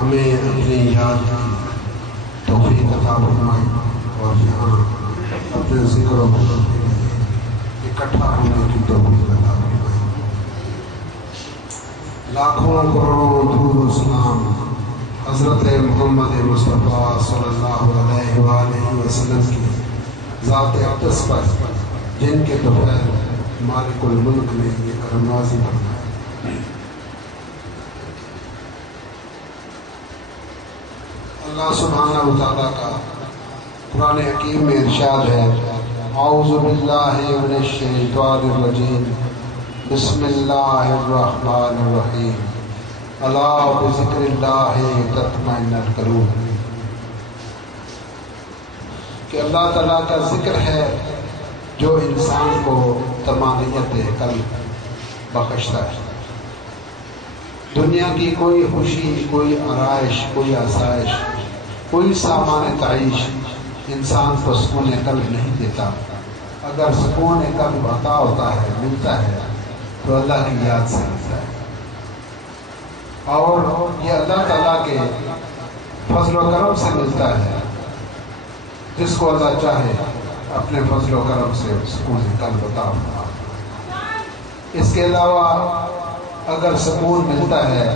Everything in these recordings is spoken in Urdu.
ہمیں اپنی یاد کی توفیق عطا فرمائے اور یہاں اپنے ذکر و مدد کے لیے اکٹھا ہونے کی توفیق عطا فرمائے۔ لاکھوں کروڑوں درود و سلام حضرت محمد مصطفیٰ صلی اللہ علیہ وآلہ وسلم کی ذات اقدس پر، جن کے طفیل مالک الملک نے یہ کرم نوازی فرمائی۔ اللہ سبحانہ وتعالیٰ کا قرآن حکیم میں ارشاد ہے، اعوذ باللہ من الشیطان الرجیم، بسم اللہ الرحمن الرحیم، الا بذکر اللہ تطمئن القلوب، کہ اللہ تعالیٰ کا ذکر ہے جو انسان کو طمانینت قلب بخشتا ہے۔ دنیا کی کوئی خوشی، کوئی آرائش، کوئی آسائش، کوئی سامان تعیش انسان کو سکون قلب نہیں دیتا۔ اگر سکون قلب عطا ہوتا ہے، ملتا ہے، تو اللہ کی یاد سے ملتا ہے، اور یہ اللہ تعالیٰ کے فضل و کرم سے ملتا ہے۔ جس کو اللہ چاہے اپنے فضل و کرم سے سکون قلب عطا فرمائے۔ اس کے علاوہ اگر سکون ملتا ہے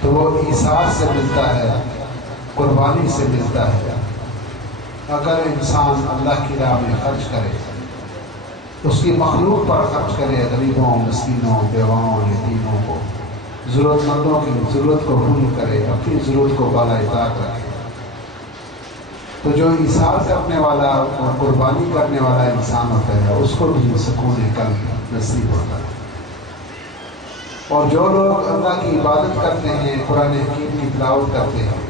تو وہ ایثار سے ملتا ہے، قربانی سے ملتا ہے۔ اگر انسان اللہ کی راہ میں خرچ کرے، اس کی مخلوق پر خرچ کرے، غریبوں، مسکینوں، بیواؤں، یتیموں کو، ضرورت مندوں کی ضرورت کو پوری کرے، اپنی ضرورت کو بالائے طاق رکھے، تو جو ایثار کرنے والا اور قربانی کرنے والا انسان ہوتا ہے، اس کو بھی سکون قلب نصیب ہوتا ہے۔ اور جو لوگ اللہ کی عبادت کرتے ہیں، قرآن حکیم کی تلاوت کرتے ہیں،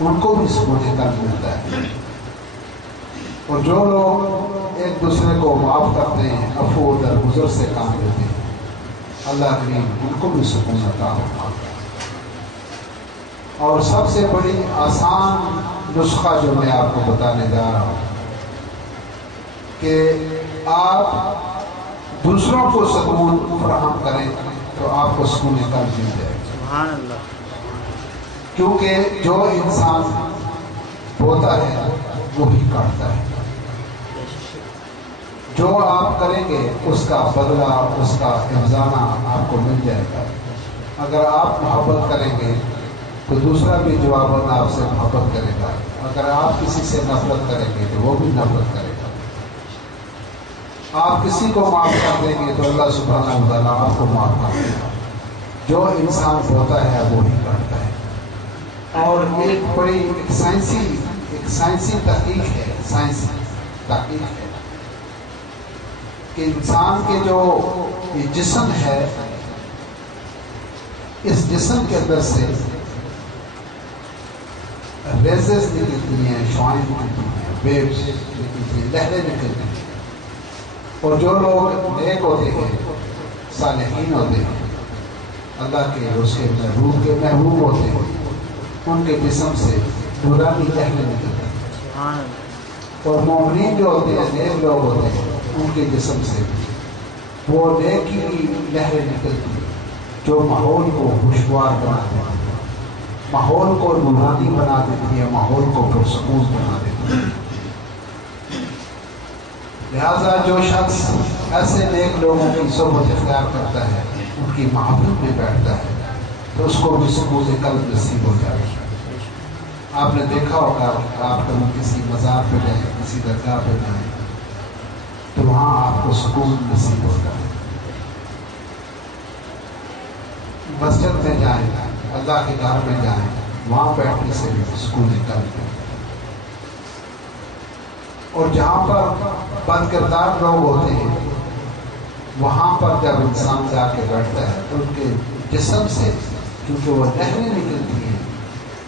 ان کو بھی سکون قلب ملتا ہے۔ اور جو لوگ ایک دوسرے کو معاف کرتے ہیں، عفو و درگزر سے کام لیتے ہیں، اللہ کریم ان کو بھی سکون عطا ہوتا ہے۔ اور سب سے بڑی آسان نسخہ جو میں آپ کو بتانے جا رہا ہوں کہ آپ دوسروں کو سکون فراہم کریں تو آپ کو سکون قلب مل جائے گا۔ سبحان اللہ۔ کیونکہ جو انسان بوتا ہے وہی کاٹتا ہے۔ جو آپ کریں گے اس کا بدلہ، اس کا افزانہ آپ کو مل جائے گا۔ اگر آپ محبت کریں گے تو دوسرا بھی جواباً آپ سے محبت کرے گا۔ اگر آپ کسی سے نفرت کریں گے تو وہ بھی نفرت کرے گا۔ آپ کسی کو معاف کر دیں گے تو اللہ سبحانہ و تعالیٰ آپ کو معاف کر دے گا۔ جو انسان ہوتا ہے وہی کرتا ہے۔ اور ایک بڑی ایک سائنسی تحقیق ہے، کہ انسان کے جو یہ جسم ہے، اس جسم کے اندر سے ریزز نکلتی ہیں، شعاعیں نکلتی ہیں، ویوز نکلتی ہیں، لہریں نکلتی ہیں۔ اور جو لوگ نیک ہوتے ہیں، صالحین ہوتے ہیں، اللہ کے اس کے محبوب ہوتے ہیں، ان کے جسم سے نورانی لہریں نکلتی ہیں۔ اور مومنین جو ہوتے ہیں، نیک لوگ ہوتے ہیں، ان کے جسم سے وہ نیکی کی لہریں نکلتی ہیں جو ماحول کو خوشگوار بنا دیتی ہیں، ماحول کو نورانی بنا دیتی ہے، ماحول کو پرسکون بنا دیتی ہے۔ لہذا جو شخص ایسے نیک لوگوں کی صحبت اختیار کرتا ہے، ان کی محبت میں بیٹھتا ہے، تو اس کو بھی سکون قلب نصیب ہو جائے گا۔ آپ نے دیکھا ہوگا کہ آپ کبھی کسی مزار پہ جائیں، کسی درگاہ پہ جائیں، تو وہاں آپ کو سکون نصیب ہوتا ہے۔ مسجد میں جائیں، اللہ کے گھر میں جائیں، وہاں بیٹھنے سے بھی سکون قلب ہے۔ اور جہاں پر بد کردار لوگ ہوتے ہیں، وہاں پر جب انسان جا کے بیٹھتا ہے تو ان کے جسم سے، کیونکہ وہ لہریں نکلتی ہیں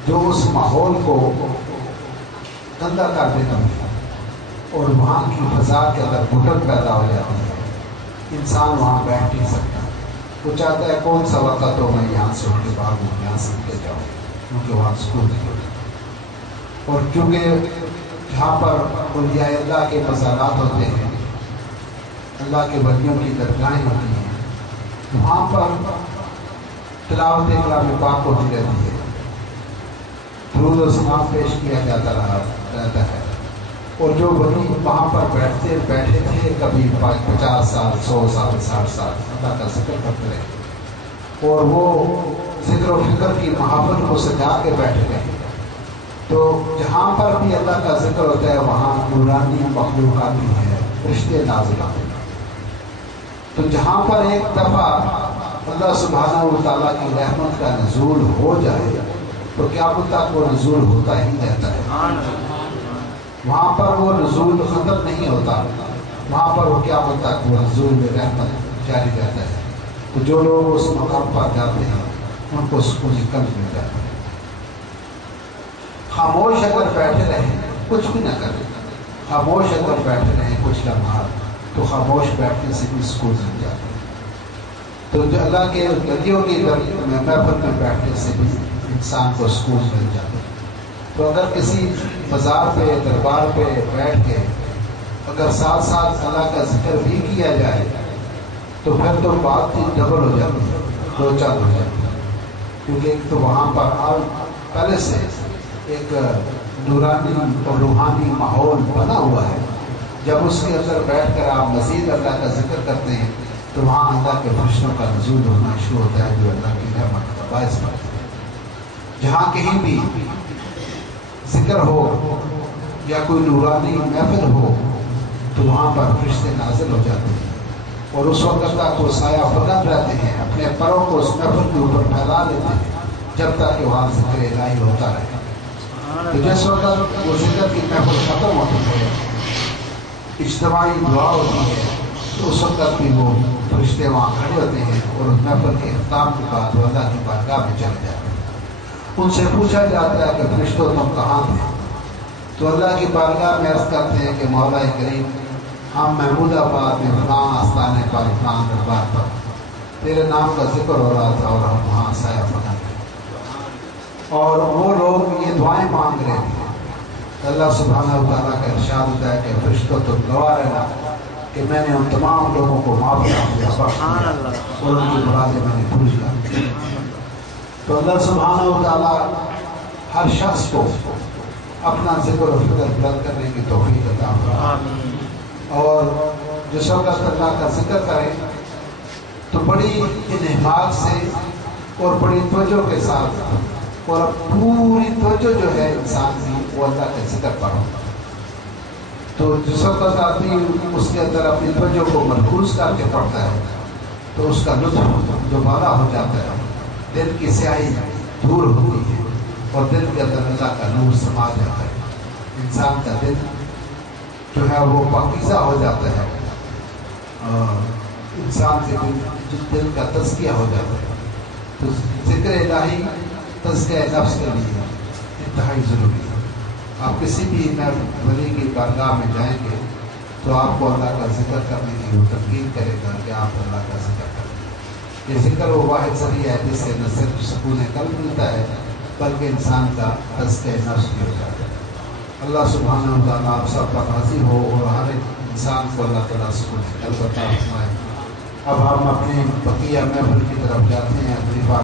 جو اس ماحول کو گندا کر دیتی ہیں، اور وہاں کی فضا کے اندر گھٹن پیدا ہو جاتی ہے، انسان وہاں بیٹھ نہیں سکتا۔ وہ چاہتا ہے کون سا وقت ہو میں یہاں سے اٹھ کے بھاگوں، یہاں سے اٹھ کے جاؤں، کیونکہ وہاں سکون نہیں ہوتا۔ اور چونکہ جہاں پر اولیاء اللہ کے مزارات ہوتے ہیں، اللہ کے ولیوں کی درگاہیں ہوتی ہیں، وہاں پر تلاوت کلام پاک ہوتی رہتی ہے، درود و سلام پیش کیا جاتا رہتا ہے، اور جو ولی وہاں پر بیٹھے تھے کبھی 50 سال 100 سال 60 سال اللہ کا ذکر کرتے رہے، اور وہ ذکر و فکر کی محبت کو سجا کے بیٹھ گئے، تو جہاں پر بھی اللہ کا ذکر ہوتا ہے وہاں نورانی مخلوق آتی ہے، فرشتے نازل آتے ہیں۔ تو جہاں پر ایک دفعہ اللہ سبحانہ و تعالیٰ کی رحمت کا نزول ہو جائے تو قیامت تک وہ نزول ہوتا ہی رہتا ہے، وہاں پر وہ نزول ختم نہیں ہوتا، وہاں پر وہ قیامت تک وہ نزول میں رحمت جاری رہتا ہے۔ تو جو لوگ اس مقام پر جاتے ہیں ان کو سکون قلب مل جاتا ہے۔ خاموش اگر بیٹھے رہیں کچھ بھی نہ کریں، خاموش اگر بیٹھے رہیں کچھ لمحات تو خاموش بیٹھنے سے بھی سکون مل جاتا ہے۔ تو جو اللہ کے ولیوں کی محفل میں بیٹھنے سے بھی انسان کو سکون مل جاتا ہے۔ تو اگر کسی بازار پہ دربار پہ بیٹھ کے اگر ساتھ ساتھ اللہ کا ذکر بھی کیا جائے تو پھر تو بات ہی ڈبل ہو جاتی ہے، دو چار ہو جاتی ہے، کیونکہ ایک تو وہاں پر پہلے سے ایک نورانی اور روحانی ماحول بنا ہوا ہے۔ جب اس کے اندر بیٹھ کر آپ مزید اللہ کا ذکر کرتے ہیں تو وہاں اللہ کے فرشتوں کا نزول ہونا شروع ہوتا ہے جو اللہ کی رحمت کا باعث بنتا ہے۔ جہاں کہیں بھی ذکر ہو یا کوئی نورانی محفل ہو تو وہاں پر فرشتے نازل ہو جاتے ہیں، اور اس وقت تک وہ سایہ فقط رہتے ہیں، اپنے پروں کو اس محفل کے اوپر پھیلا لیتے ہیں جب تک کہ وہاں ذکر الہی ہوتا رہے۔ تو جس وقت وہ ذکر کی محفل ختم ہوتی ہے، اجتماعی دعا ہوتی ہے، تو اس وقت بھی وہ فرشتے وہاں کھڑے ہوتے ہیں اور اس محفل کے اختتام کے بعد وہ اللہ کی بارگاہ میں چلے جاتے ہیں۔ ان سے پوچھا جاتا ہے کہ فرشتوں تم کہاں تھے؟ تو اللہ کی بارگاہ میں عرض کرتے ہیں کہ مولا کریم ہم محمود آباد میں فلاں آستانے پر فلاں دربار پر تیرے نام کا ذکر ہو رہا تھا اور ہم وہاں سایہ فکن تھے، اور وہ لوگ یہ دعائیں مانگ رہے تھے۔ اللہ سبحانہ و تعالیٰ کا ارشاد ہوتا ہے کہ فرشتوں تم گواہ رہنا کہ میں نے ان تمام لوگوں کو معاف کر دیا اور ان کی مرادیں میں نے پوری کر دی۔ تو اللہ سبحانہ و تعالیٰ ہر شخص کو اپنا ذکر و فکر بلند کرنے کی توفیق عطا فرمائے، اور جس وقت اللہ کا ذکر کریں تو بڑی انہماک سے اور بڑی توجہ کے ساتھ اور پوری توجہ جو ہے انسان کی وہ اللہ کے ذکر پر ہو۔ تو جس وقت آدمی اس کے اندر اپنی توجہ کو مرکوز کر کے پڑھتا ہے تو اس کا لطف دوبارہ ہو جاتا ہے، دل کی سیاہی دور ہوتی ہے اور دل کے اندر اللہ کا نور سما جاتا ہے، انسان کا دل جو ہے وہ پاکیزہ ہو جاتا ہے، انسان کے دل کا تزکیہ ہو جاتا ہے۔ تو ذکر الہی تزکیہ نفس کے لیے انتہائی ضروری ہے۔ آپ کسی بھی ولی کی بارگاہ میں جائیں گے تو آپ کو اللہ کا ذکر کرنے کی وہ تلقین کرے گا کہ آپ اللہ کا ذکر کریں۔ یہ ذکر وہ واحد ذریعہ ہے جس سے نہ صرف سکون قلب ملتا ہے بلکہ انسان کا تزکیہ نفس بھی ہو جاتا ہے۔ اللہ سبحانہ و تعالیٰ آپ سب پر راضی ہو اور ہر ایک انسان کو اللہ تعالیٰ سکون قلب عطا فرمائے۔ اب ہم اپنے بقیہ محفل کی طرف جاتے ہیں۔